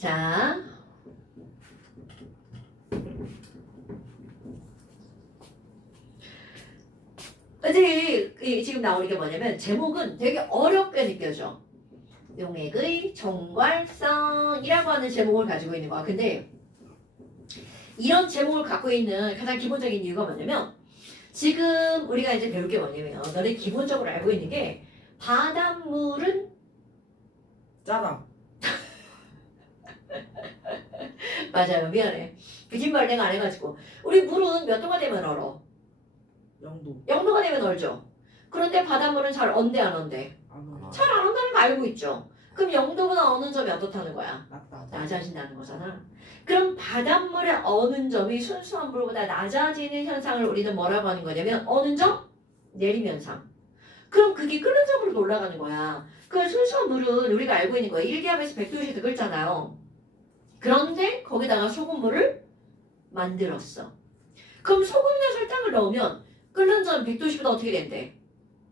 자, 지금 나오는 게 뭐냐면 제목은 되게 어렵게 느껴져. 용액의 총괄성이라고 하는 제목을 가지고 있는 거야. 근데 이런 제목을 갖고 있는 가장 기본적인 이유가 뭐냐면 지금 우리가 이제 배울 게 뭐냐면 너네 기본적으로 알고 있는 게 바닷물은 짜다. 맞아요. 미안해. 거짓말 내가 안 해가지고 우리 물은 몇 도가 되면 얼어? 0도. 0도가 되면 얼죠. 그런데 바닷물은 잘 언대 안 언대? 잘 안 온다는 거 알고 있죠. 그럼 0도보다 어는 점이 어떻다는 거야? 낮아진다는 거잖아. 그럼 바닷물의 어는 점이 순수한 물보다 낮아지는 현상을 우리는 뭐라고 하는 거냐면 어는 점? 내림 현상. 그럼 그게 끓는 점으로 올라가는 거야. 그 순수한 물은 우리가 알고 있는 거야. 1기압에서 100도에서 끓잖아요. 그런데 거기다가 소금물을 만들었어. 그럼 소금이나 설탕을 넣으면 끓는 점 100도씨보다 어떻게 된대?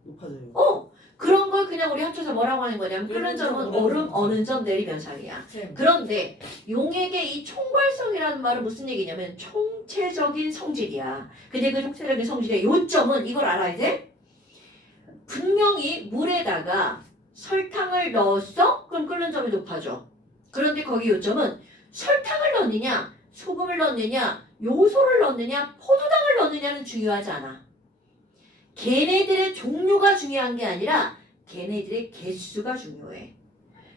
높아져요. 그런 걸 그냥 우리 합쳐서 뭐라고 하는 거냐면 끓는 점은 얼음, 어는 점, 내림 현상이야. 그런데 용액의 이 총괄성이라는 말은 무슨 얘기냐면 총체적인 성질이야. 근데 그 총체적인 성질의 요점은 이걸 알아야 돼? 분명히 물에다가 설탕을 넣었어? 그럼 끓는 점이 높아져. 그런데 거기 요점은 설탕을 넣느냐, 소금을 넣느냐, 요소를 넣느냐, 포도당을 넣느냐는 중요하지 않아. 걔네들의 종류가 중요한 게 아니라 걔네들의 개수가 중요해.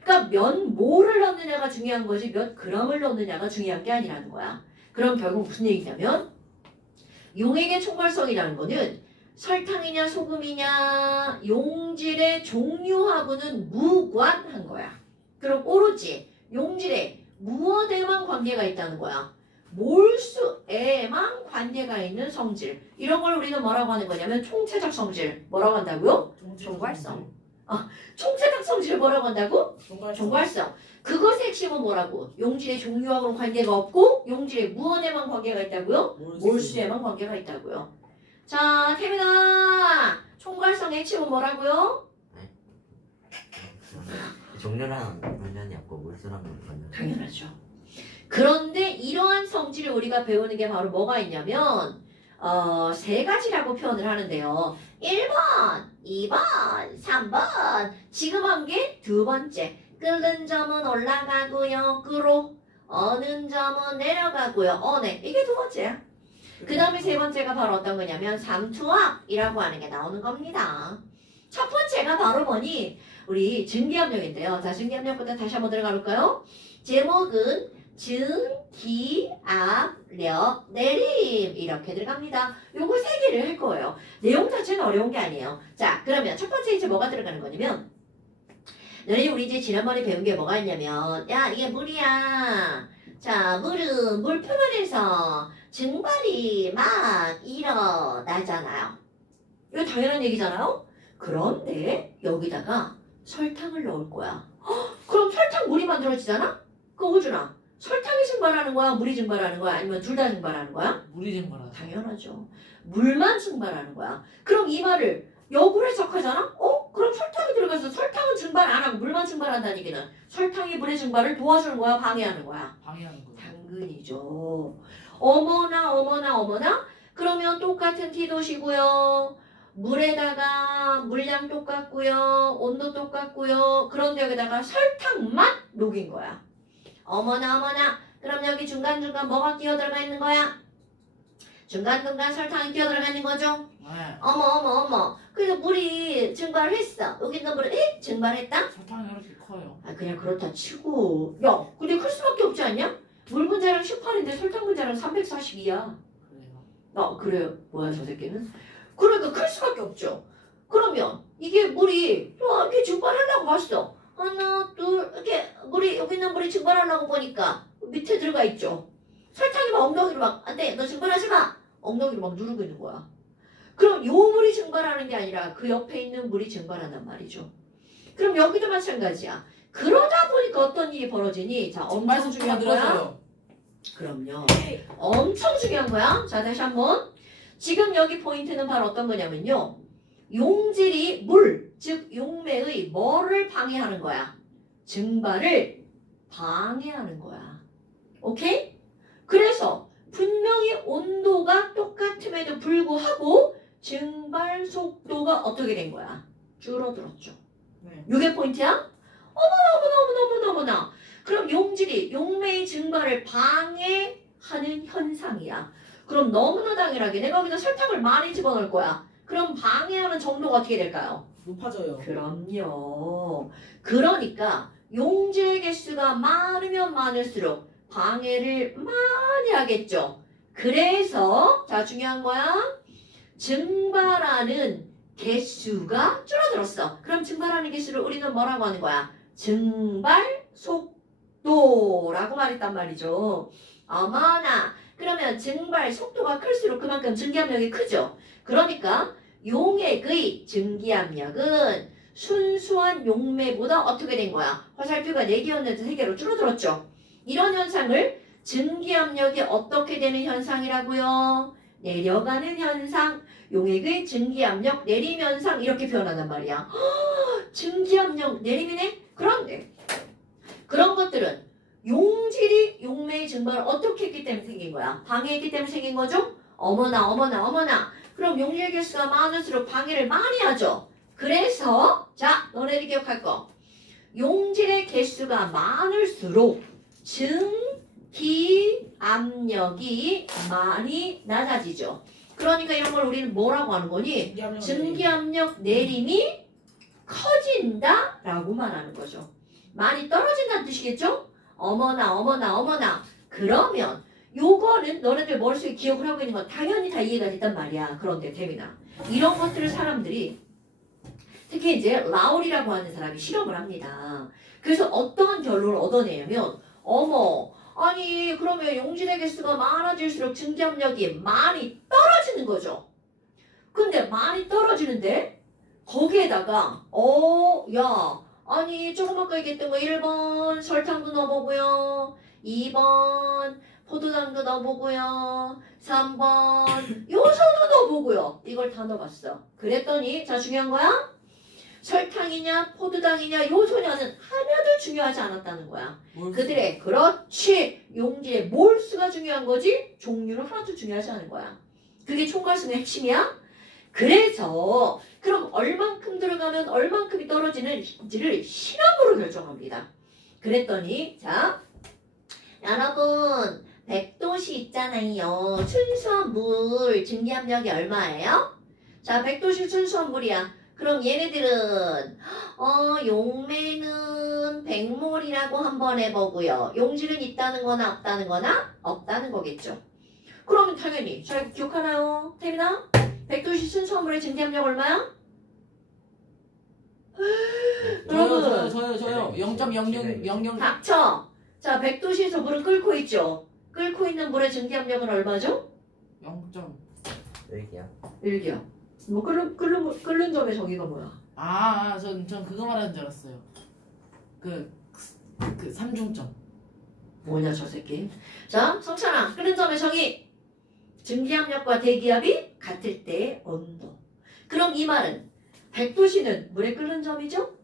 그러니까 뭐를 넣느냐가 중요한 거지 몇 그램을 넣느냐가 중요한 게 아니라는 거야. 그럼 결국 무슨 얘기냐면 용액의 총괄성이라는 거는 설탕이냐 소금이냐 용질의 종류하고는 무관한 거야. 그럼 오로지 용질에 무엇에만 관계가 있다는 거야. 몰수에만 관계가 있는 성질. 이런 걸 우리는 뭐라고 하는 거냐면 총체적 성질. 뭐라고 한다고요? 총괄성. 총체적 성질을 뭐라고 한다고? 총괄성. 그것의 핵심은 뭐라고? 용질의 종류하고는 관계가 없고 용질의 무언에만 관계가 있다고요? 몰수에만 관계가 있다고요. 자, 태민아. 총괄성의 핵심은 뭐라고요? 종류랑 관련이 없고 몰수랑 관련. 당연하죠. 그런데 이러한 성질을 우리가 배우는 게 바로 뭐가 있냐면 세 가지라고 표현을 하는데요. 1번, 2번, 3번. 지금 한 게 두 번째. 끓는 점은 올라가고요. 끓어. 어는 점은 내려가고요. 어네. 이게 두 번째야. 그 다음에 세 번째가 바로 어떤 거냐면 삼투압이라고 하는 게 나오는 겁니다. 첫 번째가 바로 뭐니? 우리 증기압력인데요. 자, 증기압력부터 다시 한번 들어가 볼까요? 제목은 증기압력 내림 이렇게 들어갑니다. 요거 세 개를 할 거예요. 내용 자체는 어려운 게 아니에요. 자, 그러면 첫 번째 이제 뭐가 들어가는 거냐면 너희 우리 이제 지난번에 배운 게 뭐가 있냐면 야 이게 물이야. 자, 물은 물 표면에서 증발이 막 일어나잖아요. 이거 당연한 얘기잖아요. 그런데 여기다가 설탕을 넣을 거야. 그럼 설탕 물이 만들어지잖아? 그거 호준아 설탕이 증발하는 거야? 물이 증발하는 거야? 아니면 둘 다 증발하는 거야? 물이 증발하죠. 당연하죠. 물만 증발하는 거야. 그럼 이 말을 역으로 해석하잖아? 그럼 설탕이 들어가서 설탕은 증발 안 하고 물만 증발한다는 얘기는 설탕이 물의 증발을 도와주는 거야? 방해하는 거야? 방해하는 거죠. 당근이죠. 어머나. 그러면 똑같은 T도시고요. 물에다가 물량 똑같고요. 온도 똑같고요. 그런데 여기다가 설탕만 녹인 거야. 어머나. 그럼 여기 중간중간 뭐가 끼어 들어가 있는 거야? 중간중간 설탕이 끼어 들어가 있는 거죠? 네. 어머. 그래서 물이 증발했어. 여기 있는 물은 증발했다? 설탕이 이렇게 커요. 그냥 그렇다 치고. 야, 근데 클 수밖에 없지 않냐? 물 분자량 18인데 설탕 분자량 342야. 그래요. 그래요. 뭐야 저 새끼는? 그러니까 클 수밖에 없죠. 그러면 이게 물이 이렇게 증발하려고 봤어. 하나, 둘, 이렇게 물이 여기 있는 물이 증발하려고 보니까 밑에 들어가 있죠. 설탕이 막 엉덩이로 막 안 돼, 너 증발하지 마. 엉덩이로 막 누르고 있는 거야. 그럼 요 물이 증발하는 게 아니라 그 옆에 있는 물이 증발한단 말이죠. 그럼 여기도 마찬가지야. 그러다 보니까 어떤 일이 벌어지니? 자, 엄청 중요한 거야. 그럼요. 엄청 중요한 거야. 자, 다시 한번. 지금 여기 포인트는 바로 어떤 거냐면요. 용질이 물, 즉 용매의 뭐를 방해하는 거야? 증발을 방해하는 거야. 오케이? 그래서 분명히 온도가 똑같음에도 불구하고 증발 속도가 어떻게 된 거야? 줄어들었죠. 네. 이게 포인트야? 어머나. 그럼 용질이 용매의 증발을 방해하는 현상이야. 그럼 너무나 당연하게 내가 여기다 설탕을 많이 집어넣을 거야. 그럼 방해하는 정도가 어떻게 될까요? 높아져요. 그럼요. 그러니까 용질 개수가 많으면 많을수록 방해를 많이 하겠죠. 그래서 자 중요한 거야. 증발하는 개수가 줄어들었어. 그럼 증발하는 개수를 우리는 뭐라고 하는 거야? 증발 속도라고 말했단 말이죠. 어머나. 그러면 증발 속도가 클수록 그만큼 증기압력이 크죠. 그러니까 용액의 증기압력은 순수한 용매보다 어떻게 된 거야? 화살표가 4개였는데 3개로 줄어들었죠. 이런 현상을 증기압력이 어떻게 되는 현상이라고요? 내려가는 현상, 용액의 증기압력 내림 현상 이렇게 표현한단 말이야. 증기압력 내림이네? 그런데 그런 것들은 용질이 용매의 증발을 어떻게 했기 때문에 생긴 거야? 방해했기 때문에 생긴 거죠? 어머나. 그럼 용질 개수가 많을수록 방해를 많이 하죠. 그래서 자 너네들이 기억할 거. 용질의 개수가 많을수록 증기압력이 많이 낮아지죠. 그러니까 이런 걸 우리는 뭐라고 하는 거니? 증기압력 내림이 커진다라고 말하는 거죠. 많이 떨어진다는 뜻이겠죠? 어머나. 그러면 요거는 너네들 머릿속에 기억을 하고 있는 건 당연히 다 이해가 됐단 말이야. 그런데 태민아, 이런 것들을 사람들이 특히 이제 라울이라고 하는 사람이 실험을 합니다. 그래서 어떠한 결론을 얻어내냐면 어머, 아니 그러면 용질의 개수가 많아질수록 증기압력이 많이 떨어지는 거죠. 근데 많이 떨어지는데 거기에다가 아니 조금 아까 얘기했던 거 1번 설탕도 넣어보고요. 2번 포도당도 넣어보고요. 3번 요소도 넣어보고요. 이걸 다 넣어봤어. 그랬더니 자 중요한 거야. 설탕이냐 포도당이냐 요소냐는 하나도 중요하지 않았다는 거야. 그들의 그렇지 용질의 몰수가 중요한 거지 종류는 하나도 중요하지 않은 거야. 그게 총괄성의 핵심이야. 그래서 그럼 얼만큼 들어가면 얼만큼이 떨어지는지를 실험으로 결정합니다. 그랬더니 자 여러분 100도씨 있잖아요. 순수한 물 증기압력이 얼마예요? 자 100도씨 순수한 물이야. 그럼 얘네들은 용매는 100몰이라고 한번 해보고요. 용질은 있다는 거나 없다는 거나 없다는 거겠죠. 그러면 당연히 잘 기억하나요? 태민아? 100도씨 순수한 물의 증기압력 얼마야? 여러분 저요 0.0000 닥쳐. 자 100도씨에서 물은 끓고 있죠. 끓고 있는 물의 증기압력은 얼마죠? 0. 여기야. 1기압. 뭐 끓는 점의 정의가 뭐야? 전 그거 말하는 줄 알았어요. 그 삼중점. 뭐냐 저 새끼. 자 성찬아 끓는 점의 정의. 증기압력과 대기압이 같을 때의 온도. 그럼 이 말은 100도씨는 물의 끓는 점이죠?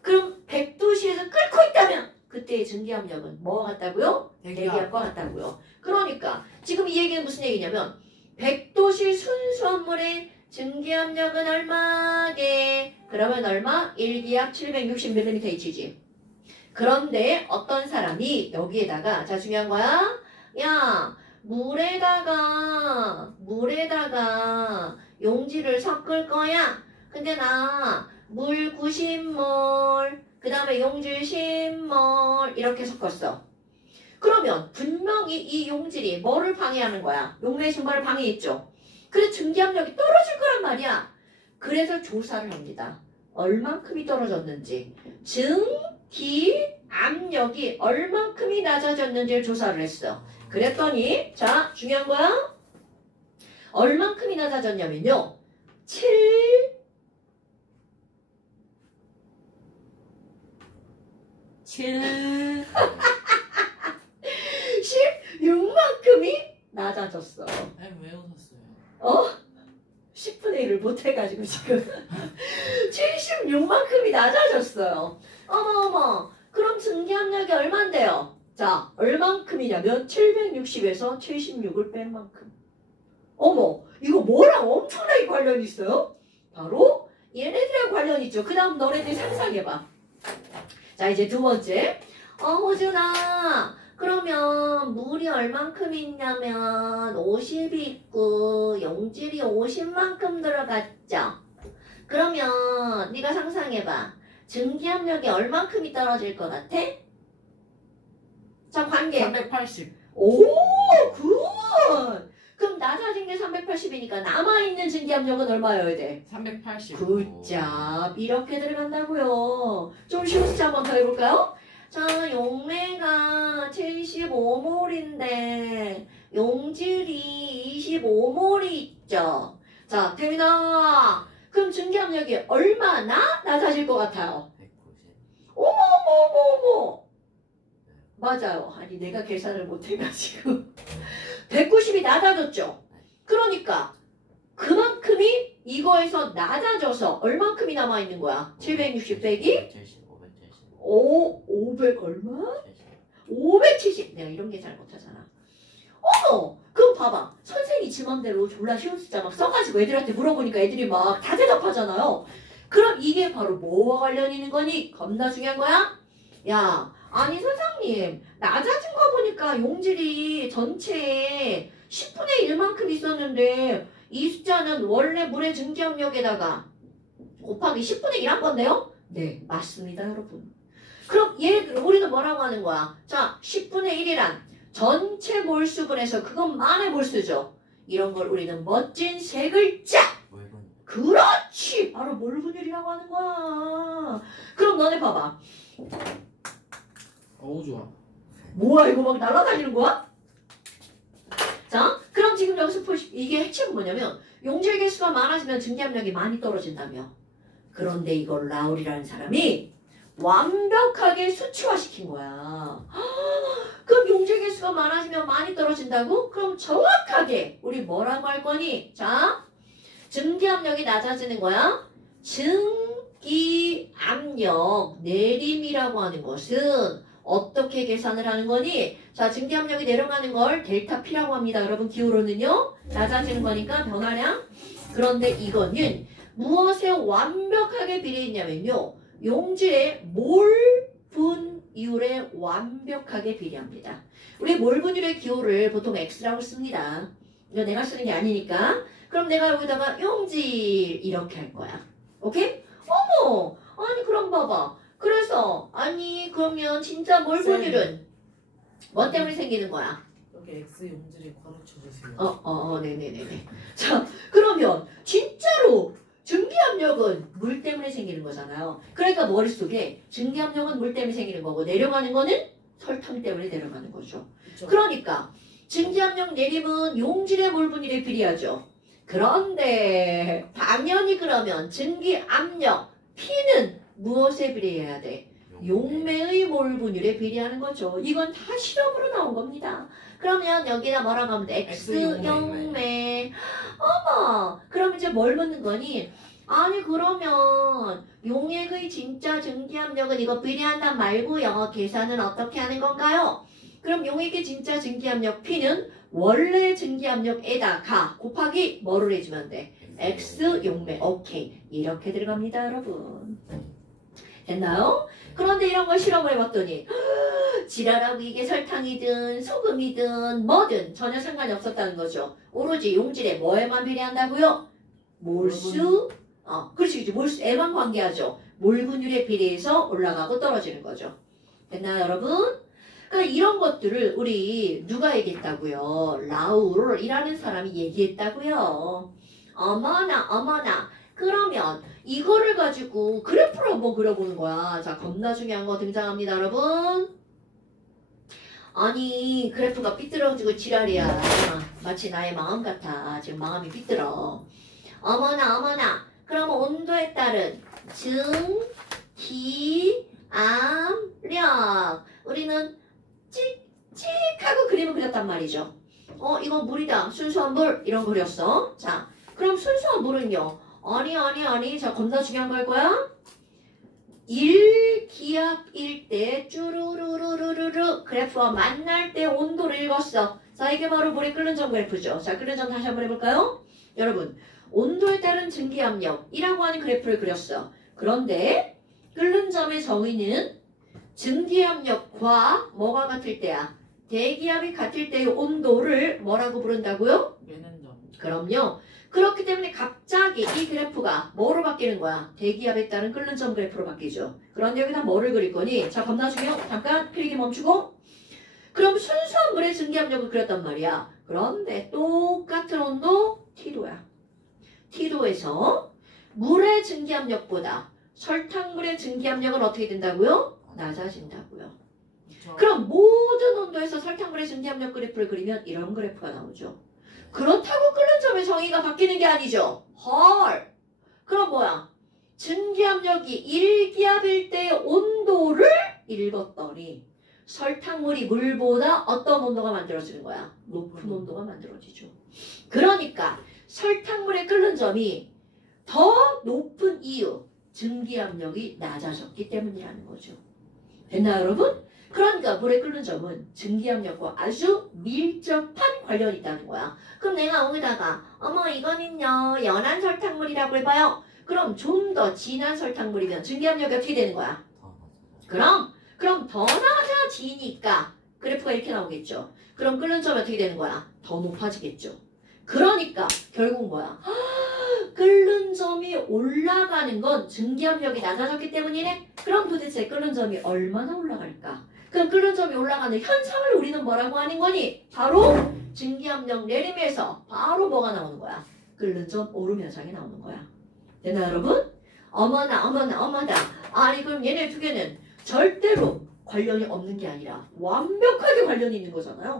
그럼 100도씨에서 끓고 있다면 그때의 증기압력은 뭐와 같다고요? 대기압과 같다고요. 그러니까 지금 이 얘기는 무슨 얘기냐면 100도씨 순수한 물의 증기압력은 얼마게? 그러면 얼마? 1기압 760mmHg. 그런데 어떤 사람이 여기에다가 자 중요한 거야. 야 물에다가 용질을 섞을 거야. 근데 나 물 90몰 그 다음에 용질 10몰 이렇게 섞었어. 그러면 분명히 이 용질이 뭐를 방해하는 거야? 용매의 증발을 방해했죠. 그래서 증기압력이 떨어질 거란 말이야. 그래서 조사를 합니다. 얼만큼이 떨어졌는지 증기압력이 얼만큼이 낮아졌는지를 조사를 했어. 그랬더니 자 중요한 거야. 얼만큼이 낮아졌냐면요. 16만큼이 낮아졌어. 왜 웃었어요? 10분의 1을 못해가지고 지금 76만큼이 낮아졌어요. 어머 그럼 증기압력이 얼만데? 얼만큼이냐면 760에서 76을 뺀 만큼. 어머, 이거 뭐랑 엄청나게 관련이 있어요? 바로 얘네들이랑 관련이 있죠. 그 다음 너네들 상상해봐. 자, 이제 두 번째. 호준아, 그러면 물이 얼만큼 있냐면 50이 있고 용질이 50만큼 들어갔죠. 그러면 네가 상상해봐. 증기압력이 얼만큼이 떨어질 것 같아? 자, 관계. 380. 오, 굿! 그럼 낮아진 게 380이니까 남아있는 증기압력은 얼마여야 돼? 380. 굿잡. 이렇게 들어간다고요. 좀 쉬운 숫자 한번 더 해볼까요? 자, 용매가 75몰인데 용질이 25몰이 있죠. 자, 됩니다. 그럼 증기압력이 얼마나 낮아질 것 같아요? 190. 어머. 맞아요. 아니, 내가 계산을 못해가지고. 190이 낮아졌죠? 그러니까 그만큼이 이거에서 낮아져서 얼만큼이 남아있는 거야? 760 빼기? 570. 500 얼마? 570. 내가 이런 게 잘 못하잖아. 그럼 봐봐. 선생님이 지 맘대로 졸라 쉬운 숫자 막 써가지고 애들한테 물어보니까 애들이 막 다 대답하잖아요. 그럼 이게 바로 뭐와 관련 있는 거니? 겁나 중요한 거야? 야, 아니 선생님, 낮아진 거 보니까 용질이 전체에 10분의 1만큼 있었는데 이 숫자는 원래 물의 증기압력에다가 곱하기 10분의 1 한 건데요? 네, 맞습니다, 여러분. 그럼 우리는 뭐라고 하는 거야? 자, 10분의 1이란 전체 몰수분에서 그것만의 몰수죠. 이런 걸 우리는 멋진 세 글자! 그렇지! 바로 몰분율이라고 하는 거야. 그럼 너네 봐봐. 어우 좋아. 뭐야, 이거 막 날아다니는 거야? 자, 그럼 지금 여기서 이게 핵심은 뭐냐면 용질 개수가 많아지면 증기압력이 많이 떨어진다며. 그런데 이걸 라울이라는 사람이 완벽하게 수치화시킨 거야. 그럼 용질 개수가 많아지면 많이 떨어진다고? 그럼 정확하게 우리 뭐라고 할 거니? 자, 증기압력이 낮아지는 거야. 증기압력 내림이라고 하는 것은 어떻게 계산을 하는 거니? 자, 증기압력이 내려가는 걸 델타 P라고 합니다. 여러분, 기울어는요 낮아지는 거니까 변화량. 그런데 이거는 무엇에 완벽하게 비례했냐면요, 용질의 몰분율에 완벽하게 비례합니다. 우리 몰분율의 기호를 보통 X라고 씁니다. 이거 내가 쓰는 게 아니니까. 그럼 내가 여기다가 용질 이렇게 할 거야. 오케이? 어머! 아니 그럼 봐봐. 그래서 아니 그러면 진짜 몰분율은 뭐 때문에 생기는 거야? 여기 X 용질이 가르쳐주세요. 네네네네. 자, 그러면 진짜로 증기압력은 물 때문에 생기는 거잖아요. 그러니까 머릿속에 증기압력은 물 때문에 생기는 거고 내려가는 거는 설탕 때문에 내려가는 거죠. 그쵸? 그러니까 증기압력 내림은 용질의 몰분율에 비례하죠. 그런데 당연히 그러면 증기압력 P는 무엇에 비례해야 돼? 용매의 몰분율에 비례하는 거죠. 이건 다 실험으로 나온 겁니다. 그러면 여기다 뭐라고 하면 돼? X 용매. 어머! 그럼 이제 뭘 묻는 거니? 아니 그러면 용액의 진짜 증기압력은 이거 비례한단 말고요. 계산은 어떻게 하는 건가요? 그럼 용액의 진짜 증기압력 P는 원래 증기압력에다가 곱하기 뭐를 해주면 돼? X 용매. 오케이. 이렇게 들어갑니다, 여러분. 됐나요? 그런데 이런 걸 실험을 해봤더니 지랄하고 이게 설탕이든 소금이든 뭐든 전혀 상관이 없었다는 거죠. 오로지 용질에 뭐에만 비례한다고요? 몰수. 그렇지. 몰수에만 관계하죠. 몰분율에 비례해서 올라가고 떨어지는 거죠. 됐나요, 여러분? 그러니까 이런 것들을 우리 누가 얘기했다고요? 라울이라는 사람이 얘기했다고요. 어머나. 그러면 이거를 가지고 그래프로 한번 그려보는 거야. 자, 겁나 중요한 거 등장합니다, 여러분. 아니, 그래프가 삐뚤어지고 지랄이야. 마치 나의 마음 같아. 지금 마음이 삐뚤어. 어머나. 그럼 온도에 따른 증기압력. 우리는 찍찍하고 그림을 그렸단 말이죠. 이거 물이다. 순수한 물. 이런 거 그렸어. 자, 그럼 순수한 물은요. 아니. 자, 겁나 중요한 거 할 거야. 1기압일 때 쭈루루루루루루. 그래. 그래프와 만날 때 온도를 읽었어. 자, 이게 바로 물에 끓는 점 그래프죠. 자, 끓는 점 다시 한번 해볼까요? 여러분, 온도에 따른 증기압력이라고 하는 그래프를 그렸어. 그런데 끓는 점의 정의는 증기압력과 뭐가 같을 때야? 대기압이 같을 때의 온도를 뭐라고 부른다고요? 매는 점. 그럼요. 그렇기 때문에 갑자기 이 그래프가 뭐로 바뀌는 거야? 대기압에 따른 끓는 점 그래프로 바뀌죠. 그런데 여기다 뭐를 그릴 거니? 자, 겁나 중요. 잠깐 필기 멈추고. 그럼 순수한 물의 증기압력을 그렸단 말이야. 그런데 똑같은 온도 T도야. T도에서 물의 증기압력보다 설탕물의 증기압력은 어떻게 된다고요? 낮아진다고요. 그럼 모든 온도에서 설탕물의 증기압력 그래프를 그리면 이런 그래프가 나오죠. 그렇다고 끓는 점의 정의가 바뀌는 게 아니죠. 헐. 그럼 뭐야? 증기압력이 1기압일 때의 온도를 읽었더니 설탕물이 물보다 어떤 온도가 만들어지는 거야? 높은 온도가 만들어지죠. 그러니까 설탕물의 끓는 점이 더 높은 이유, 증기압력이 낮아졌기 때문이라는 거죠. 됐나요, 여러분? 그러니까 물의 끓는 점은 증기압력과 아주 밀접한 관련이 있다는 거야. 그럼 내가 여기다가 어머 이거는요 연한 설탕물이라고 해봐요. 그럼 좀 더 진한 설탕물이면 증기압력이 어떻게 되는 거야? 그럼 더 낮아지니까 그래프가 이렇게 나오겠죠. 그럼 끓는 점이 어떻게 되는 거야? 더 높아지겠죠. 그러니까 결국 뭐야? 끓는 점이 올라가는 건 증기압력이 낮아졌기 때문이네. 그럼 도대체 끓는 점이 얼마나 올라갈까? 그럼 끓는 점이 올라가는 현상을 우리는 뭐라고 하는 거니? 바로 증기압력 내림에서 바로 뭐가 나오는 거야? 끓는 점 오름 현상이 나오는 거야. 되나 여러분? 어머나. 아니 그럼 얘네 두 개는 절대로 관련이 없는 게 아니라 완벽하게 관련이 있는 거잖아요.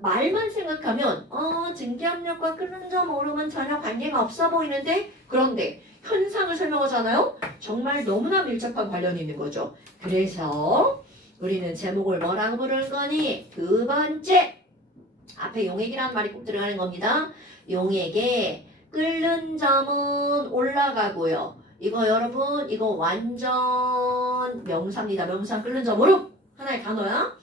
말만 생각하면 증기압력과 끓는 점 오름은 전혀 관계가 없어 보이는데 그런데 현상을 설명하잖아요. 정말 너무나 밀접한 관련이 있는 거죠. 그래서 우리는 제목을 뭐라고 부를 거니? 두 번째 앞에 용액이라는 말이 꼭 들어가는 겁니다. 용액에 끓는 점은 올라가고요. 이거 여러분 이거 완전 명사입니다. 명사 끓는 점 오름 하나의 단어야.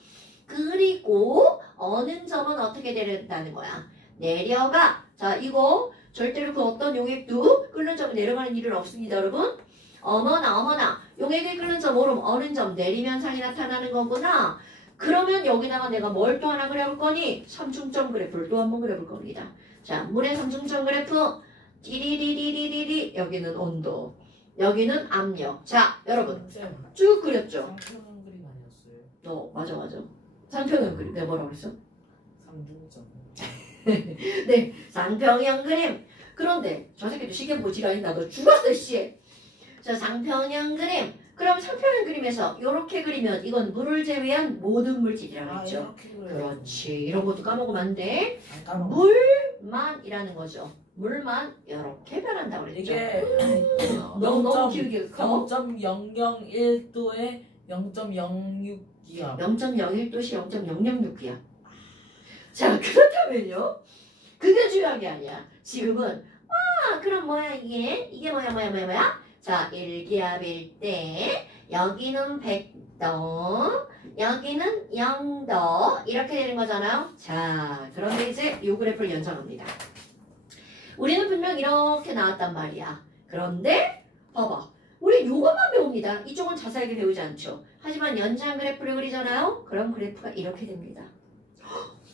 그리고 어는 점은 어떻게 된다는 거야? 내려가. 자, 이거 절대로 그 어떤 용액도 끓는 점이 내려가는 일은 없습니다, 여러분. 어머나. 용액의 끓는 점 오름, 어는 점 내리면상이 나타나는 거구나. 그러면 여기다가 내가 뭘 또 하나 그려볼 거니? 삼중점 그래프를 또 한번 그려볼 겁니다. 자, 물의 삼중점 그래프. 띠리리리리리리. 여기는 온도. 여기는 압력. 자, 여러분. 쭉 그렸죠? 상평형 그림 아니었어요? 맞아. 상평형 그림. 내가 뭐라고 그랬어? 삼중점. 네, 상평형 그림. 그런데 저 새끼도 시계 보지가 아니다. 너 죽었어, 씨. 자, 상평형 그림. 그럼 상평형 그림에서 이렇게 그리면 이건 물을 제외한 모든 물질이라고 했죠. 이렇게 그려요. 그렇지. 이런 것도 까먹으면 안 돼. 안 까먹어. 물만이라는 거죠. 물만 이렇게 변한다고 그랬죠. 이게 너무 기울게 커. 0.001도에 0.06기압. 0.01도시 0.006이야. 자, 그렇다면요. 그게 중요한 게 아니야. 지금은 그럼 뭐야 이게? 이게 뭐야? 자, 1기압일 때 여기는 100도, 여기는 0도 이렇게 되는 거잖아요. 자, 그런데 이제 요 그래프를 연상합니다. 우리는 분명 이렇게 나왔단 말이야. 그런데 봐봐. 우리 요것만 배웁니다. 이쪽은 자세하게 배우지 않죠. 하지만 연장 그래프를 그리잖아요. 그럼 그래프가 이렇게 됩니다.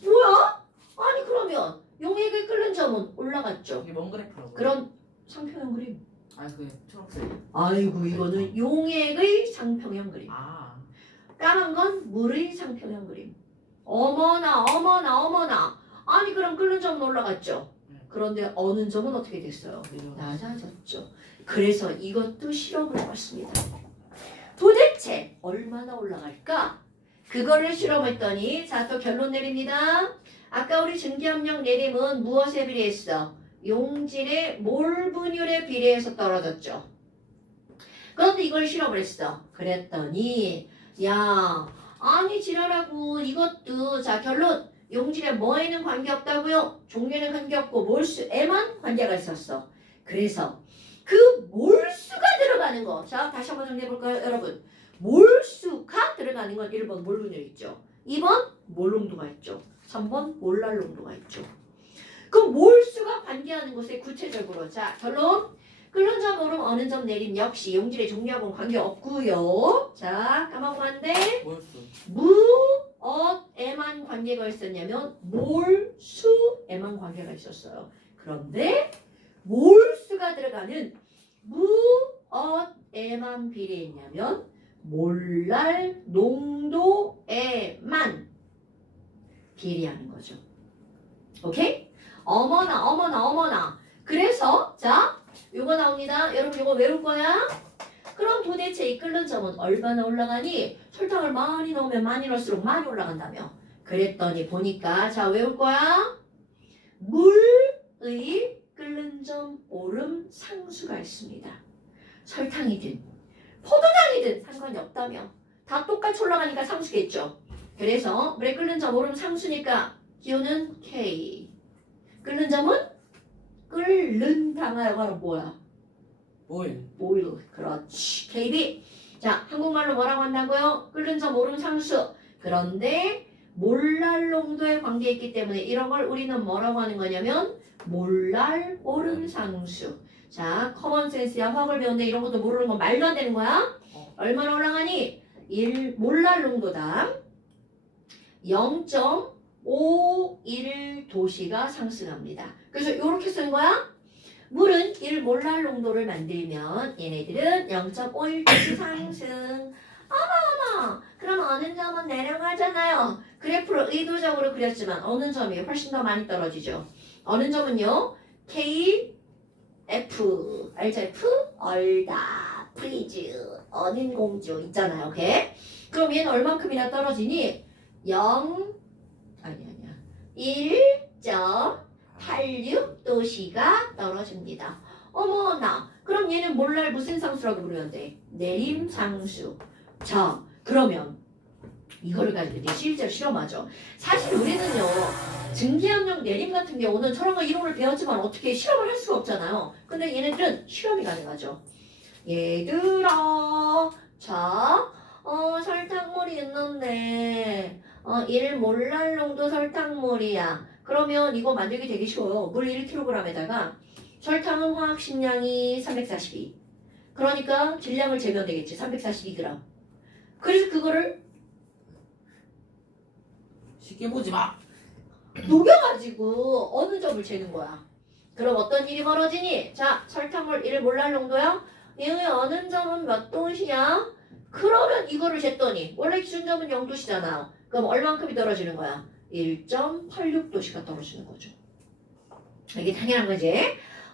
뭐야? 아니 그러면 용액을 끓는 점은 올라갔죠. 이게 뭔 그래프라고? 그럼 상평형 그림. 그 초록색. 아이고 이거는 용액의 상평형 그림. 까만 건 물의 상평형 그림. 어머나. 아니 그럼 끓는 점은 올라갔죠. 그런데 어는 점은 어떻게 됐어요? 낮아졌죠. 그래서 이것도 실험을 해봤습니다. 도대체 얼마나 올라갈까? 그거를 실험했더니 자 또 결론 내립니다. 아까 우리 증기압력 내림은 무엇에 비례했어? 용질의 몰 분율에 비례해서 떨어졌죠. 그런데 이걸 실험을 했어. 그랬더니 아니 지랄하고 이것도 자 결론 용질에 뭐에는 관계없다고요? 종류에는 관계없고 몰수에만 관계가 있었어. 그래서 그 몰수가 들어가는 거. 자 다시 한번 정리해볼까요 여러분? 몰수가 들어가는 건 1번 몰 분율 있죠. 2번 몰농도가 있죠. 3번 몰랄농도가 있죠. 그럼 몰수가 관계하는 곳에 구체적으로 자 결론 끓는 점 오름 어는 점 내림 역시 용질의 종류하고는 관계없고요. 자 까먹으면 안 돼. 몰수. 무엇에만 관계가 있었냐면 몰수에만 관계가 있었어요. 그런데 몰수가 들어가는 무엇에만 비례했냐면 몰랄 농도에만 비례하는 거죠. 오케이? 어머나. 그래서 자 요거 나옵니다. 여러분 요거 외울 거야. 그럼 도대체 이 끓는 점은 얼마나 올라가니? 설탕을 많이 넣으면 많이 넣을수록 많이 올라간다며. 그랬더니 보니까 자 외울 거야. 물의 끓는 점 오름 상수가 있습니다. 설탕이든 포도당이든 상관이 없다며. 다 똑같이 올라가니까 상수겠죠. 그래서 물의 끓는 점 오름 상수니까 기호는 K. 끓는 점은 끓는 당하여가는 뭐야? 보일. 보일. 그렇지. KB. 자, 한국말로 뭐라고 한다고요? 끓는 점 오름 상수. 그런데 몰랄 농도에 관계있기 때문에 이런 걸 우리는 뭐라고 하는 거냐면 몰랄 오름 상수. 자, 커먼센스야 화학을 배웠는데 이런 것도 모르는 건 말도 안 되는 거야. 얼마나 올라가니? 몰랄 농도당 0.51도씨가 상승합니다. 그래서 이렇게 쓴 거야. 물은 1몰랄 농도를 만들면 얘네들은 0.51도씨 상승. 어머. 그럼 어느 점은 내려가잖아요. 그래프를 의도적으로 그렸지만 어느 점이 훨씬 더 많이 떨어지죠. 어느 점은요. K, F, 알죠? F? 얼다, 프리즈, 어린 공주 있잖아요. 오케이? 그럼 얘는 얼만큼이나 떨어지니? 1.86도씨가 떨어집니다. 어머나. 그럼 얘는 몰랄 무슨 상수라고 부르면 돼? 내림 상수. 자, 그러면 이거를 가지고 이제 실제로 실험하죠. 사실 우리는요. 증기압력 내림 같은 경우는 저런 거 이론을 배웠지만 어떻게 실험을 할 수가 없잖아요. 근데 얘네들은 실험이 가능하죠. 얘들아. 자, 설탕물이 있는데 1몰랄 농도 설탕물이야. 그러면 이거 만들기 되게 쉬워요. 물 1kg에다가 설탕은 화학 식량이 342. 그러니까 질량을 재면 되겠지. 342g. 그래서 그거를 쉽게 보지 마. 녹여가지고 어느 점을 재는 거야. 그럼 어떤 일이 벌어지니? 자, 설탕물 1몰랄 농도야? 얘의 어느 점은 몇 도시야? 그러면 이거를 쟀더니 원래 기준점은 0도시잖아. 그럼 얼만큼이 떨어지는 거야? 1.86도씨가 떨어지는 거죠. 이게 당연한 거지?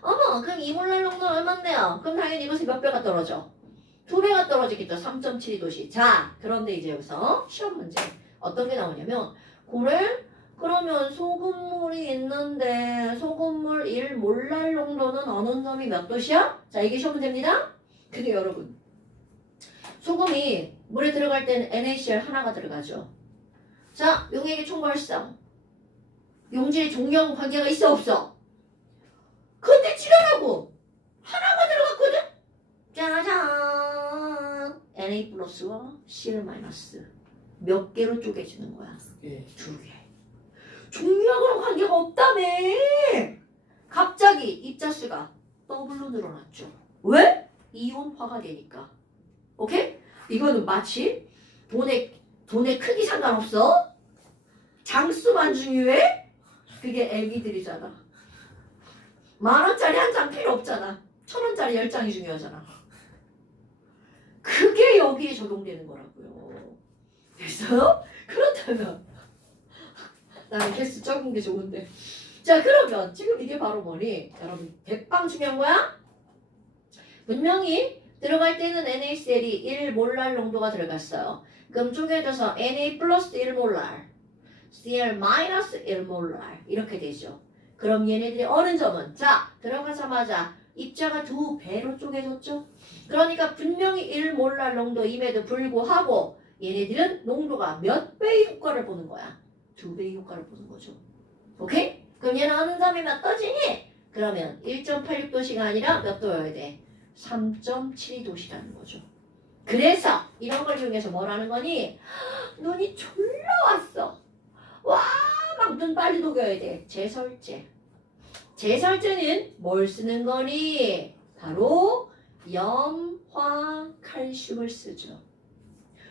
어머, 그럼 2몰랄 농도 얼만데요? 그럼 당연히 이것이 몇 배가 떨어져? 2배가 떨어지겠죠. 3.72도씨. 자, 그런데 이제 여기서 시험 문제. 어떤 게 나오냐면 그래? 그러면 소금물이 있는데 소금물 1몰랄 농도는 어느 점이 몇 도시야? 자, 이게 시험 문제입니다. 근데 여러분, 소금이 물에 들어갈 때는 NaCl 하나가 들어가죠. 자, 용액의 총괄성. 용질의 종류하고 관계가 있어 없어? 근데 지랄하고 하나가 들어갔거든? 짜잔! Na 플러스와 Cl 마이너스. 몇 개로 쪼개지는 거야? 2개. 2개. 종류하고는 관계가 없다며! 갑자기 입자수가 더블로 늘어났죠. 왜? 이온화가 되니까. 오케이? 이거는 마치 돈의 크기 상관없어? 장수만 중요해? 그게 애기들이잖아. 10,000원짜리 한 장 필요 없잖아. 1,000원짜리 10장이 중요하잖아. 그게 여기에 적용되는 거라고요. 그래서 그렇다면 나는 개수 적은 게 좋은데. 자, 그러면 지금 이게 바로 뭐니? 여러분, 대빵 중요한 거야? 분명히 들어갈 때는 NaCl이 1몰랄 농도가 들어갔어요. 그럼 쪼개져서 Na 플러스 1몰랄, Cl 마이너스 1몰랄 이렇게 되죠. 그럼 얘네들이 어느 점은 자, 들어가자마자 입자가 2배로 쪼개졌죠. 그러니까 분명히 1몰랄 농도임에도 불구하고 얘네들은 농도가 몇 배의 효과를 보는 거야? 2배의 효과를 보는 거죠. 오케이? 그럼 얘는 어느 점이 몇 도지니? 그러면 1.86도씨가 아니라 몇 도여야 돼? 3.72도씨라는 거죠. 그래서 이런 걸 이용해서 뭐라는 거니? 눈이 졸라 왔어. 와, 막 눈 빨리 녹여야 돼. 제설제. 제설제는 뭘 쓰는 거니? 바로 염화 칼슘을 쓰죠.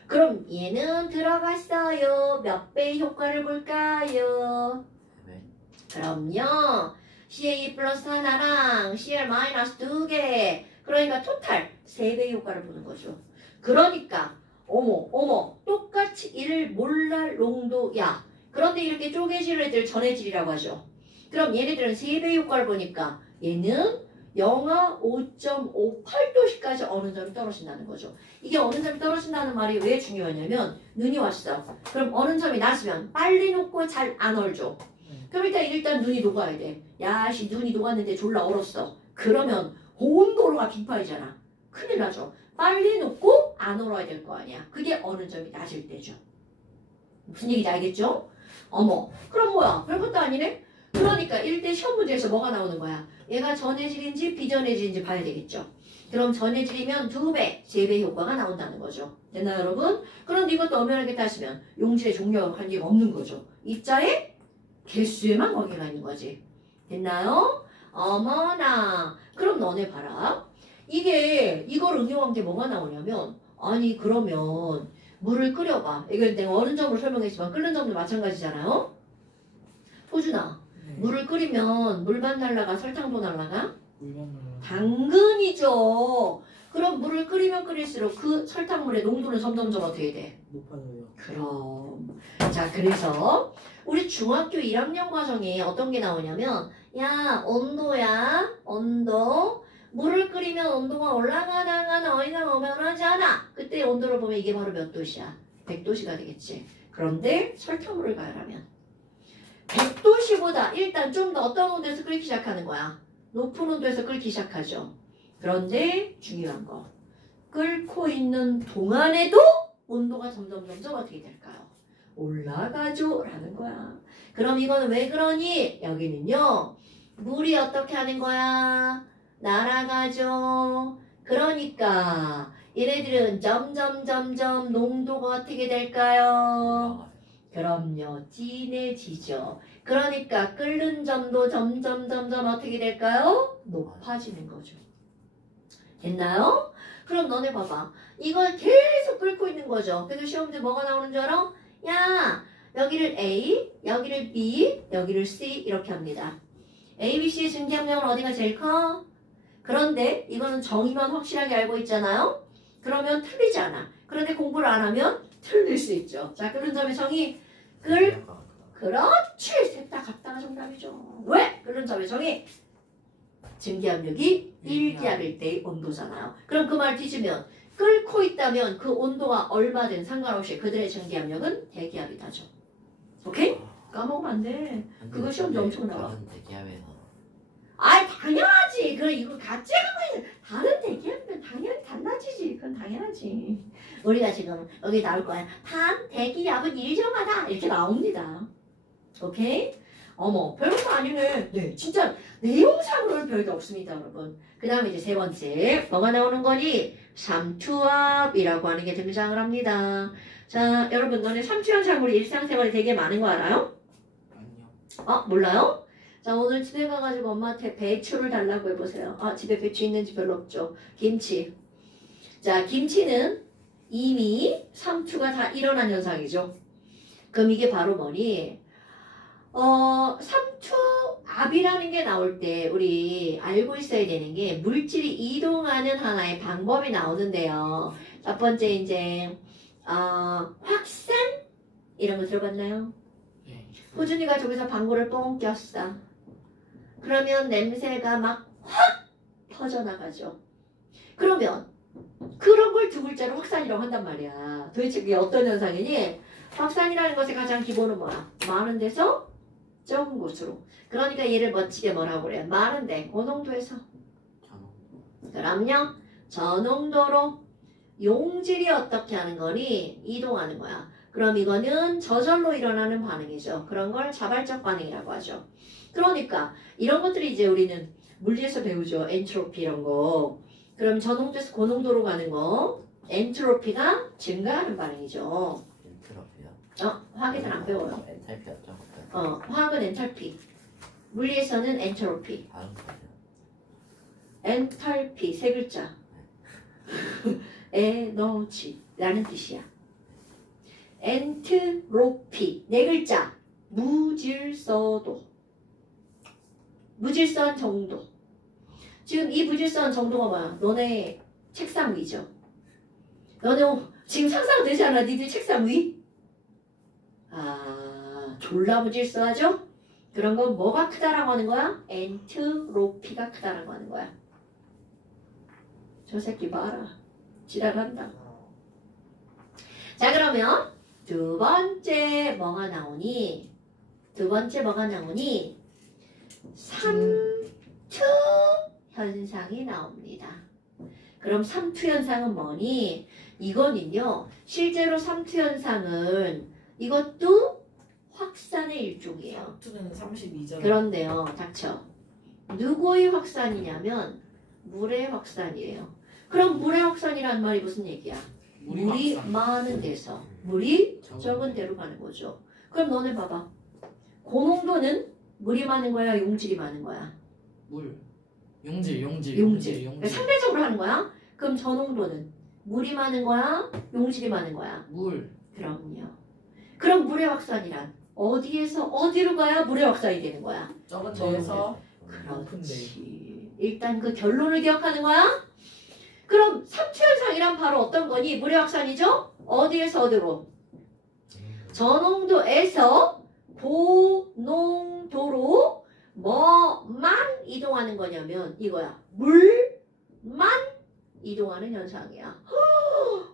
그럼 얘는 들어갔어요. 몇 배의 효과를 볼까요? 네. 그럼요. CA 플러스 하나랑 CL 마이너스 2개. 그러니까 토탈 3배의 효과를 보는 거죠. 그러니까 어머 똑같이 1 몰랄 농도야. 그런데 이렇게 쪼개질 애들 전해질이라고 하죠. 그럼 얘네들은 3배의 효과를 보니까 얘는 영하 5.58도씨까지 어느 점이 떨어진다는 거죠. 이게 어느 점이 떨어진다는 말이 왜 중요하냐면 눈이 왔어. 그럼 어느 점이 낮으면 빨리 녹고 잘 안 얼죠. 그럼 일단 눈이 녹아야 돼. 야씨 눈이 녹았는데 졸라 얼었어. 그러면 온 도로가 빈파이잖아. 큰일 나죠. 빨리 녹고 안 얼어야 될 거 아니야. 그게 어느 점이 낮을 때죠. 무슨 얘기인지 알겠죠? 어머 그럼 뭐야 별것도 아니네. 그러니까 1대 시험 문제에서 뭐가 나오는 거야. 얘가 전해질인지 비전해질인지 봐야 되겠죠. 그럼 전해질이면 2배, 3배 효과가 나온다는 거죠. 됐나요 여러분? 그런데 이것도 엄연하게 따지면 용질의 종류와 관계가 없는 거죠. 입자의 개수에만 관계가 있는 거지. 됐나요? 어머나 그럼 너네 봐라. 이걸 응용한 게 뭐가 나오냐면 아니 그러면 물을 끓여봐. 이건 내가 어느 점으로 설명했지만 끓는 점도 마찬가지잖아요. 호준아 물을 끓이면 물만 날라가 설탕도 날라가? 당근이죠. 그럼 물을 끓이면 끓일수록 그 설탕물의 농도는 점점점 어떻게 돼? 높아져요. 그럼 자 그래서 우리 중학교 1학년 과정에 어떤 게 나오냐면 야 온도야 온도 물을 끓이면 온도가 올라가다가 더 이상 변하지 않아. 그때 온도를 보면 이게 바로 몇 도시야? 100도씨가 되겠지. 그런데 설탕물을 가열하면 100도씨보다 일단 좀 더 어떤 온도에서 끓기 시작하는 거야? 높은 온도에서 끓기 시작하죠. 그런데 중요한 거 끓고 있는 동안에도 온도가 점점 어떻게 될까요? 올라가죠 라는 거야. 그럼 이거는 왜 그러니? 여기는요 물이 어떻게 하는 거야? 날아가죠. 그러니까 얘네들은 점점 농도가 어떻게 될까요? 그럼요 진해지죠. 그러니까 끓는 점도 점점 어떻게 될까요? 높아지는 거죠. 됐나요? 그럼 너네 봐봐. 이걸 계속 끓고 있는 거죠. 그래서 시험 문제 뭐가 나오는 줄 알아? 야 여기를 A, 여기를 B, 여기를 C 이렇게 합니다. A, B, C의 증기압력은 어디가 제일 커? 그런데 이거는 정의만 확실하게 알고 있잖아요. 그러면 틀리지 않아. 그런데 공부를 안 하면 틀릴 수 있죠. 자 끓는 점의 정의 그렇지. 셋 다 같다가 정답이죠. 왜? 끓는 점의 정의 증기압력이 1기압일 때의 온도잖아요. 그럼 그 말 뒤지면 끓고 있다면 그 온도가 얼마든 상관없이 그들의 증기압력은 대기압이다죠. 오케이? 까먹으면 안 돼. 그거 시험지 엄청 나와. 대기압에서 아이 당연하지. 그럼 이거 같이 하면 다른 대기압이면 당연히 달라지지. 그건 당연하지. 우리가 지금 여기 나올 거야. 단 대기압은 일정하다 이렇게 나옵니다. 오케이? 어머 별것도 아니네. 네 진짜 내용상으로는 별게 없습니다 여러분. 그 다음에 이제 세 번째 뭐가 나오는 거니? 삼투압이라고 하는 게 등장을 합니다. 자 여러분 너네 삼투압작물이 일상생활에 되게 많은 거 알아요? 아니요. 몰라요? 자 오늘 집에 가가지고 엄마한테 배추를 달라고 해보세요. 집에 배추 있는지 별로 없죠. 김치. 자 김치는 이미 삼투가 다 일어난 현상이죠. 그럼 이게 바로 뭐니? 삼투압이라는 게 나올 때 우리 알고 있어야 되는 게 물질이 이동하는 하나의 방법이 나오는데요. 첫 번째 이제 확산 이런 거 들어봤나요? 네. 호준이가 저기서 방구를 뻥 꼈어. 그러면 냄새가 막 확 퍼져나가죠. 그러면 그런 걸 두 글자로 확산이라고 한단 말이야. 도대체 그게 어떤 현상이니? 확산이라는 것의 가장 기본은 뭐야? 많은 데서 적은 곳으로. 그러니까 얘를 멋지게 뭐라고 그래? 많은데 고농도에서. 그럼요. 저농도로 용질이 어떻게 하는 거니? 이동하는 거야. 그럼 이거는 저절로 일어나는 반응이죠. 그런 걸 자발적 반응이라고 하죠. 그러니까 이런 것들이 이제 우리는 물리에서 배우죠. 엔트로피 이런 거. 그럼 저농도에서 고농도로 가는 거 엔트로피가 증가하는 반응이죠. 엔트로피. 화학에서는 안 배워요. 엔탈피였죠. 화학은 엔탈피. 물리에서는 엔트로피. 다음 거죠. 엔탈피 세 글자. 에너지라는 뜻이야. 엔트로피 네 글자. 무질서도. 무질서한 정도. 지금 이 무질서한 정도가 뭐야? 너네 책상 위죠. 너네 지금 상상되지 않아? 니들 책상 위? 졸라 무질서하죠? 그런 건 뭐가 크다라고 하는 거야? 엔트로피가 크다라고 하는 거야. 저 새끼 봐라. 지랄한다. 자, 그러면 두 번째 뭐가 나오니? 삼투 현상이 나옵니다. 그럼 삼투 현상은 뭐니? 이거는요, 실제로 삼투 현상은 이것도 확산의 일종이에요. 3투는 32점. 그런데요, 닥쳐. 누구의 확산이냐면 물의 확산이에요. 그럼 물의 확산이란 말이 무슨 얘기야? 물이 확산. 많은 데서 물이 적은 데로 가는 거죠. 그럼 너네 봐봐. 고농도는 물이 많은 거야, 용질이 많은 거야? 물. 용질. 그러니까 상대적으로 하는 거야. 그럼 저농도는 물이 많은 거야, 용질이 많은 거야? 물. 그럼요. 그럼 물의 확산이란 어디에서 어디로 가야 물의 확산이 되는 거야? 적은 데에서 높은 데. 그렇지. 일단 그 결론을 기억하는 거야. 그럼 삼투현상이란 바로 어떤 거니? 물의 확산이죠? 어디에서 어디로? 저농도에서 고농도로 뭐만 이동하는 거냐면 이거야. 물만 이동하는 현상이야.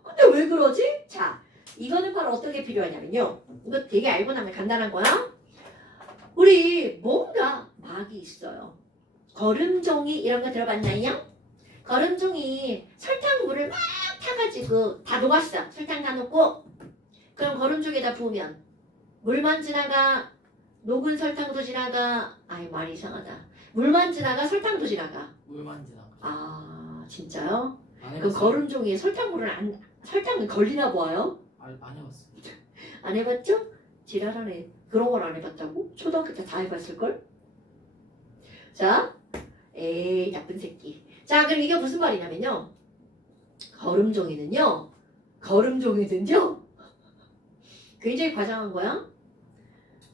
근데 왜 그러지? 자, 이거는 바로 어떤 게 필요하냐면요. 이거 되게 알고 나면 간단한 거야. 우리 뭔가 막이 있어요. 거름종이 이런 거 들어봤나요? 거름종이 설탕물을 막 타가지고 다 녹았어. 설탕 다 녹고. 그럼 거름종에다 부으면 물만 지나가, 녹은 설탕도 지나가. 아이, 말이 이상하다. 물만 지나가, 설탕도 지나가. 물만 지나가. 아, 진짜요? 안 그 해봤어요. 거름종이 설탕은 걸리나 봐요? 안 해봤어요. 안 해봤죠? 지랄하네. 그런 걸 안 해봤다고? 초등학교 때 다 해봤을걸? 자, 에이, 나쁜 새끼. 자, 그럼 이게 무슨 말이냐면요. 거름종이는요. 굉장히 과장한 거야.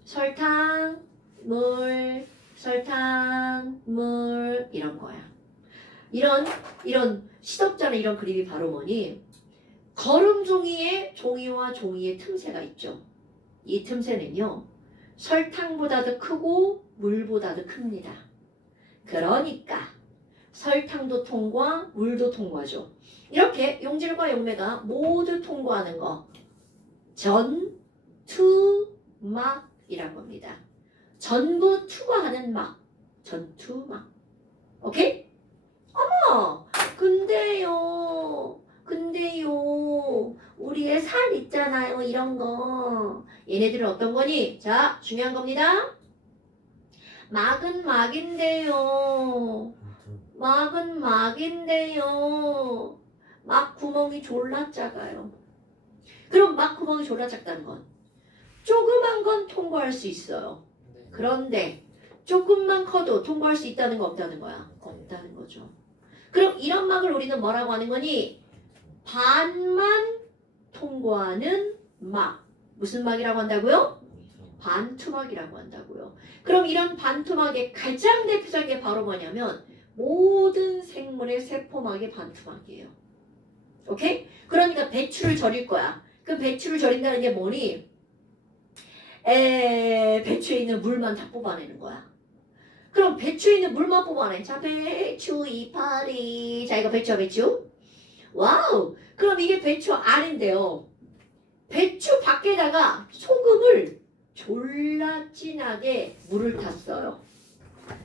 설탕, 물, 이런 거야. 이런 시덥잖아. 이런 그림이 바로 뭐니? 거름종이의 종이와 종이의 틈새가 있죠. 이 틈새는요. 설탕보다도 크고 물보다도 큽니다. 그러니까 설탕도 통과, 물도 통과죠. 이렇게 용질과 용매가 모두 통과하는 거 전투막이라고 합니다. 전부 투과하는 막, 전투막. 오케이? 어머, 근데요, 우리의 살 있잖아요, 이런 거. 얘네들은 어떤 거니? 자, 중요한 겁니다. 막은 막인데요. 막 구멍이 졸라 작아요. 그럼 막 구멍이 졸라 작다는 건 조그만 건 통과할 수 있어요. 그런데 조금만 커도 통과할 수 있다는 거 없다는 거야? 없다는 거죠. 그럼 이런 막을 우리는 뭐라고 하는 거니? 반만 통과하는 막. 무슨 막이라고 한다고요? 반투막이라고 한다고요. 그럼 이런 반투막의 가장 대표적인 게 바로 뭐냐면 모든 생물의 세포막이 반투막이에요. 오케이? 그러니까 배추를 절일 거야. 그 배추를 절인다는 게 뭐니? 배추에 있는 물만 다 뽑아내는 거야. 그럼 배추에 있는 물만 뽑아내. 자, 배추 이파리. 자, 이거 배추야, 배추. 와우. 그럼 이게 배추 알인데요. 배추 밖에다가 소금을 졸라 진하게 물을 탔어요.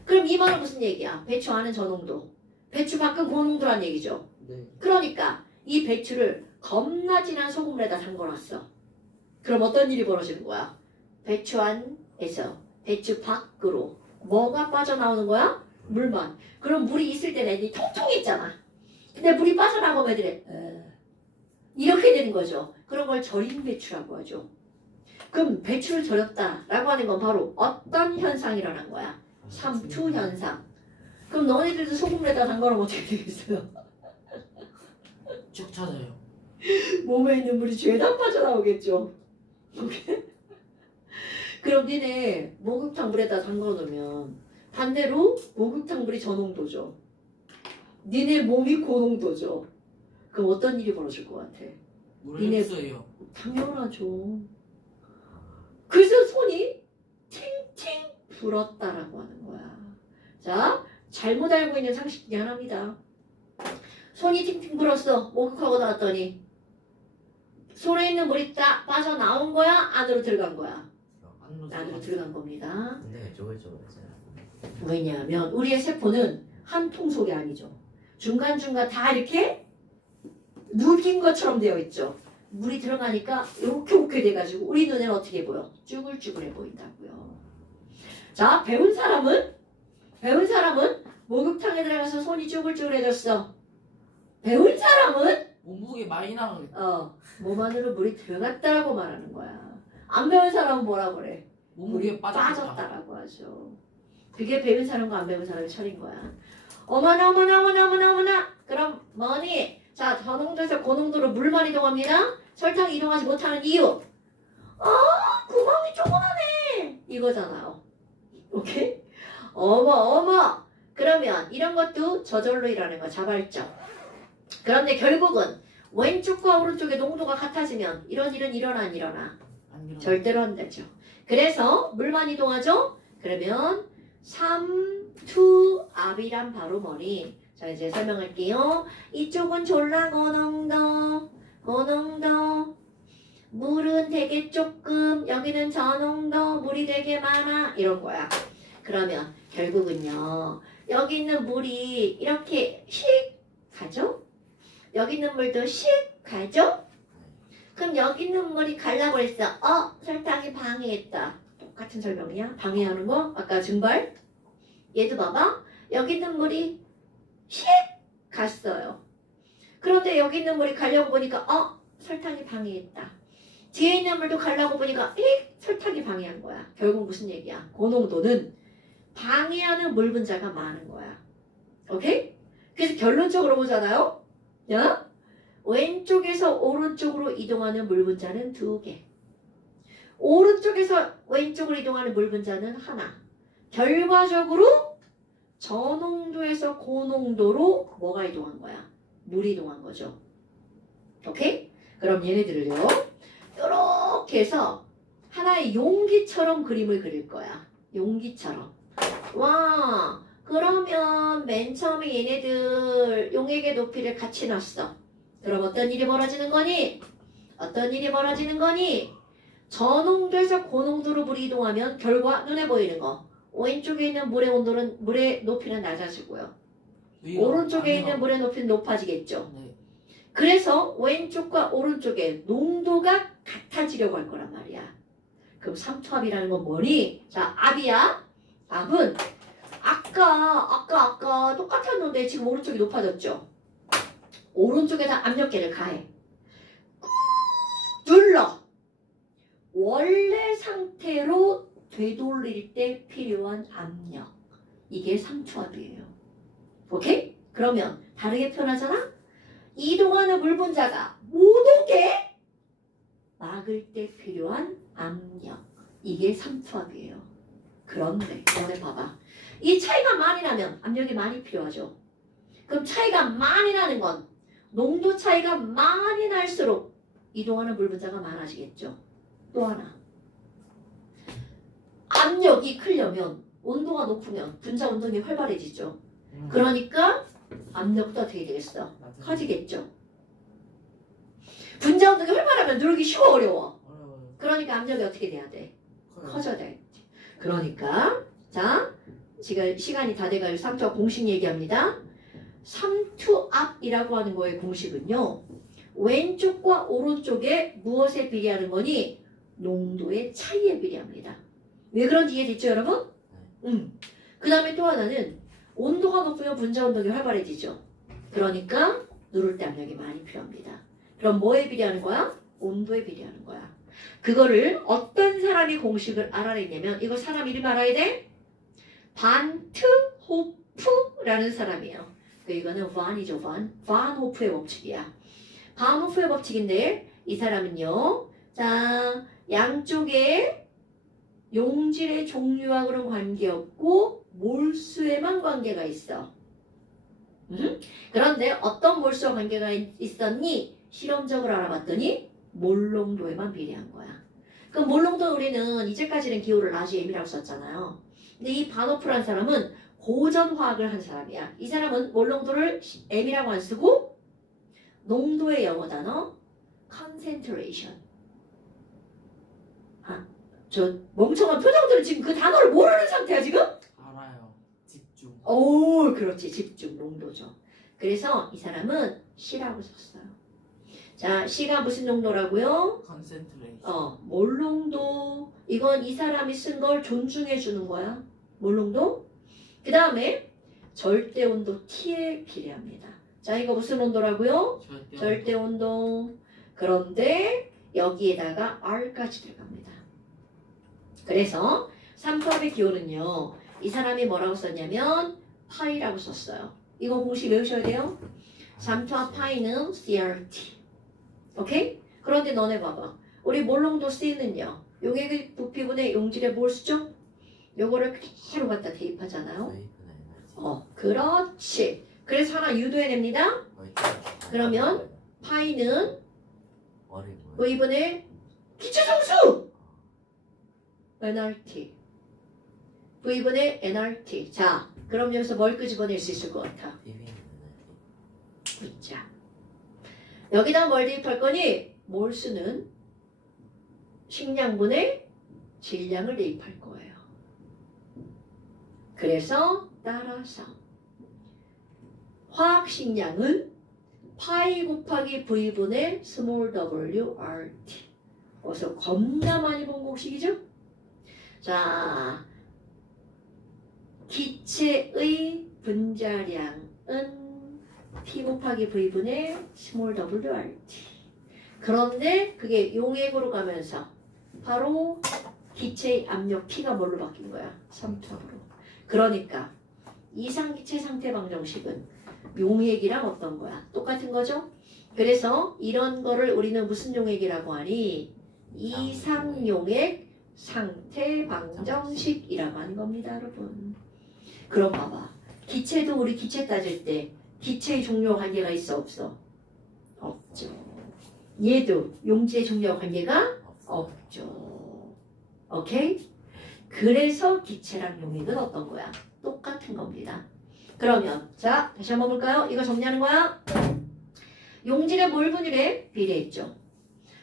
그럼 이 말은 무슨 얘기야? 배추 안은 저농도, 배추 밖은 고농도란 얘기죠. 네. 그러니까 이 배추를 겁나 진한 소금물에다 담궈놨어. 그럼 어떤 일이 벌어지는 거야? 배추 안에서 배추 밖으로 뭐가 빠져나오는 거야? 물만. 그럼 물이 있을 때는 애들이 통통했잖아. 근데 물이 빠져나가면 애들이 이렇게 되는 거죠. 그런 걸 절인 배추라고 하죠. 그럼 배출을 줄였다라고 하는 건 바로 어떤 현상이 일어난 거야? 삼투 현상. 그럼 너희들도 소금물에다 담가놓으면 어떻게 되겠어요? 쭉 찾아요. 몸에 있는 물이 죄다 빠져나오겠죠. 오케이? 그럼 니네 목욕탕 물에다 담가놓으면 반대로 목욕탕 물이 저농도죠. 니네 몸이 고농도죠. 그럼 어떤 일이 벌어질 것 같아? 물 니네- 흡수예요. 당연하죠. 그래서 손이 팅팅 불었다라고 하는 거야. 자, 잘못 알고 있는 상식 중에 하나입니다. 손이 팅팅 불었어. 목욕하고 나왔더니 손에 있는 물이 딱 빠져나온 거야? 안으로 들어간 거야? 안으로 들어간 겁니다. 근데 쪼글쪼글해져요. 왜냐하면 우리의 세포는 한 통 속이 아니죠. 중간중간 다 이렇게 누긴 것처럼 되어 있죠. 물이 들어가니까 이렇게 돼가지고 우리 눈에는 어떻게 보여? 쭈글쭈글해 보인다고요. 자, 배운 사람은 목욕탕에 들어가서 손이 쭈글쭈글해졌어. 배운 사람은 몸무게 많이 나가겠다. 몸 안으로 물이 들어갔다라고 말하는 거야. 안 배운 사람은 뭐라 그래? 몸무게 물이 빠졌다. 빠졌다라고 하죠. 그게 배운 사람과 안 배운 사람의 차이인 거야. 어머나 어머나 어머나 어머나 어머나. 그럼 뭐니? 자, 저농도에서 고농도로 물만 이동합니다. 설탕이 이동하지 못하는 이유. 구멍이 조그마네. 이거잖아요. 오케이? 어머. 그러면 이런 것도 저절로 일어나는 거 자발적. 그런데 결국은 왼쪽과 오른쪽의 농도가 같아지면 이런 일은 일어나 안 일어나? 안 일어나. 절대로 안 되죠. 그래서 물만 이동하죠? 그러면 삼투압이란 바로 뭐니? 자, 이제 설명할게요. 이쪽은 졸라 고농도. 물은 되게 조금, 여기는 저농도, 물이 되게 많아. 이런 거야. 그러면 결국은요. 여기 있는 물이 이렇게 씩 가죠? 여기 있는 물도 씩 가죠? 그럼 여기 있는 물이 가려고 했어. 설탕이 방해했다. 똑같은 설명이야. 방해하는 거. 아까 증발. 얘도 봐봐. 여기 있는 물이 씩 갔어요. 그런데 여기 있는 물이 가려고 보니까 설탕이 방해했다. 뒤에 있는 물도 가려고 보니까 설탕이 방해한 거야. 결국 무슨 얘기야? 고농도는 방해하는 물 분자가 많은 거야. 오케이? 그래서 결론적으로 보잖아요. 야? 왼쪽에서 오른쪽으로 이동하는 물 분자는 2개. 오른쪽에서 왼쪽으로 이동하는 물 분자는 하나. 결과적으로 저농도에서 고농도로 뭐가 이동한 거야? 물이 이동한 거죠. 오케이? 그럼 얘네들을요. 이렇게 해서 하나의 용기처럼 그림을 그릴 거야. 용기처럼. 와, 그러면 맨 처음에 얘네들 용액의 높이를 같이 놨어. 그럼 어떤 일이 벌어지는 거니? 저농도에서 고농도로 물이 이동하면 결과 눈에 보이는 거. 왼쪽에 있는 물의 높이는 낮아지고요. 오른쪽에 있는 물의 높이는 높아지겠죠. 네. 그래서 왼쪽과 오른쪽의 농도가 같아지려고 할 거란 말이야. 그럼 삼투압이라는 건 뭐니? 자, 압이야. 압은 아까 똑같았는데 지금 오른쪽이 높아졌죠. 오른쪽에다 압력계를 가해. 꾹 눌러. 원래 상태로 되돌릴 때 필요한 압력. 이게 삼투압이에요. 오케이? 그러면 다르게 표현하잖아? 이동하는 물 분자가 못 오게 막을 때 필요한 압력. 이게 삼투압이에요. 그런데 너네 봐봐. 이 차이가 많이 나면 압력이 많이 필요하죠. 그럼 차이가 많이 나는 건 농도 차이가 많이 날수록 이동하는 물 분자가 많아지겠죠. 또 하나. 압력이 크려면 온도가 높으면 분자 운동이 활발해지죠. 그러니까 압력도 어떻게 되겠어? 커지겠죠. 분자 운동이 활발하면 누르기 쉬워 어려워? 어려워요. 그러니까 압력이 어떻게 돼야 돼? 커요. 커져야 돼. 그러니까 자, 지금 시간이 다 돼가지고 삼투압 공식 얘기합니다. 삼투압이라고 하는 거의 공식은요. 왼쪽과 오른쪽에 무엇에 비례하는 거니? 농도의 차이에 비례합니다. 왜 그런지 이해됐죠 여러분? 그 다음에 또 하나는 온도가 높으면 분자 운동이 활발해지죠. 그러니까 누를 때 압력이 많이 필요합니다. 그럼 뭐에 비례하는 거야? 온도에 비례하는 거야. 그거를 어떤 사람이 공식을 알아냈냐면 이거 사람 이름 알아야 돼? 반트 호프라는 사람이에요. 이거는 반이죠. 반 호프의 법칙이야. 반 호프의 법칙인데 이 사람은요. 자, 양쪽에 용질의 종류하고는 관계없고 몰수에만 관계가 있어. 그런데 어떤 몰수와 관계가 있었니? 실험적으로 알아봤더니 몰농도에만 비례한 거야. 그 몰농도 우리는 이제까지는 기호를 아주 M이라고 썼잖아요. 근데 이 반호프라는 사람은 고전 화학을 한 사람이야. 이 사람은 몰농도를 M이라고 안 쓰고 농도의 영어 단어 concentration. 저 멍청한 표정들은 지금 그 단어를 모르는 상태야 지금? 알아요. 집중. 오, 그렇지. 집중, 농도죠. 그래서 이 사람은 C라고 썼어요. 자, C가 무슨 농도라고요? 컨센트레이션. 몰농도. 이건 이 사람이 쓴 걸 존중해 주는 거야. 몰농도. 그 다음에 절대온도 T에 비례합니다. 자, 이거 무슨 온도라고요? 절대온도. 그런데 여기에다가 R까지 들어갑니다. 그래서 3톱의 기호는요. 이 사람이 뭐라고 썼냐면 파이라고 썼어요. 이거 공식 외우셔야 돼요. 3토와 파이는 CRT. 오케이? 그런데 너네 봐봐. 우리 몰농도 C는요. 용액의 부피분의 용질의 몰수죠? 요거를 그대로 갖다 대입하잖아요. 그렇지. 그래서 하나 유도해냅니다. 그러면 파이는 V분의 기체성수! NRT. V분의 NRT. 자, 그럼 여기서 뭘 끄집어낼 수 있을 것 같아? 자, 여기다 뭘 대입할 거니? 몰수는 식량분의 질량을 대입할 거예요. 그래서 따라서 화학식량은 파이 곱하기 V분의 스몰 WRT. 어서 겁나 많이 본 공식이죠? 자, 기체의 분자량은 P 곱하기 V분의 스몰 WRT. 그런데 그게 용액으로 가면서 바로 기체의 압력 P가 뭘로 바뀐 거야? 3탑으로. 그러니까 이상기체 상태 방정식은 용액이랑 어떤 거야? 똑같은 거죠? 그래서 이런 거를 우리는 무슨 용액이라고 하니? 이상용액 상태 방정식이라고 하는 겁니다, 여러분. 그럼 봐봐. 기체도 우리 기체 따질 때 기체의 종류와 관계가 있어, 없어? 없죠. 얘도 용질의 종류와 관계가 없죠. 오케이? 그래서 기체랑 용액은 어떤 거야? 똑같은 겁니다. 그러면 자, 다시 한번 볼까요? 이거 정리하는 거야. 용질의 몰 분율에 비례했죠.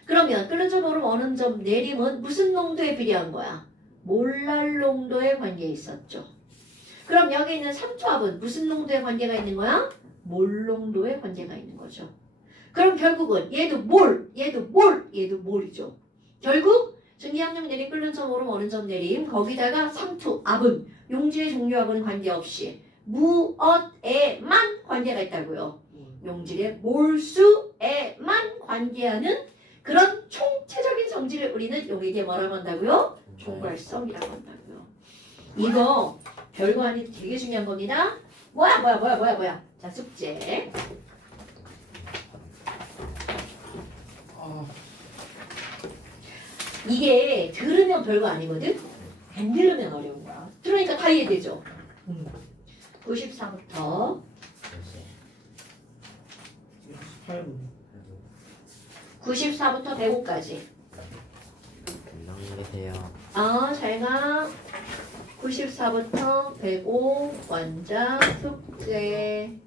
그러면 끓는 점, 얼음, 어는 점, 내림은 무슨 농도에 비례한 거야? 몰랄 농도에 관계에 있었죠. 그럼 여기 있는 삼투압은 무슨 농도에 관계가 있는 거야? 몰 농도에 관계가 있는 거죠. 그럼 결국은 얘도 몰, 얘도 몰, 얘도 몰이죠. 결국 증기압력 내림, 끓는 점, 얼음, 어는 점, 내림 거기다가 삼투압은 용질의 종류하고는 관계없이 무엇에만 관계가 있다고요. 용질의 몰수에만 관계하는 그런 총체적인 성질을 우리는 용액에 뭐라고 한다고요? 총괄성이라고 한다고요. 이거 별거 아닌 되게 중요한 겁니다. 뭐야. 자, 숙제. 이게 들으면 별거 아니거든? 안 들으면 어려운 거야. 들으니까 다 이해되죠? 94부터 94부터 105까지. 안녕히 계세요. 잘 가. 94부터 105 원자 숙제.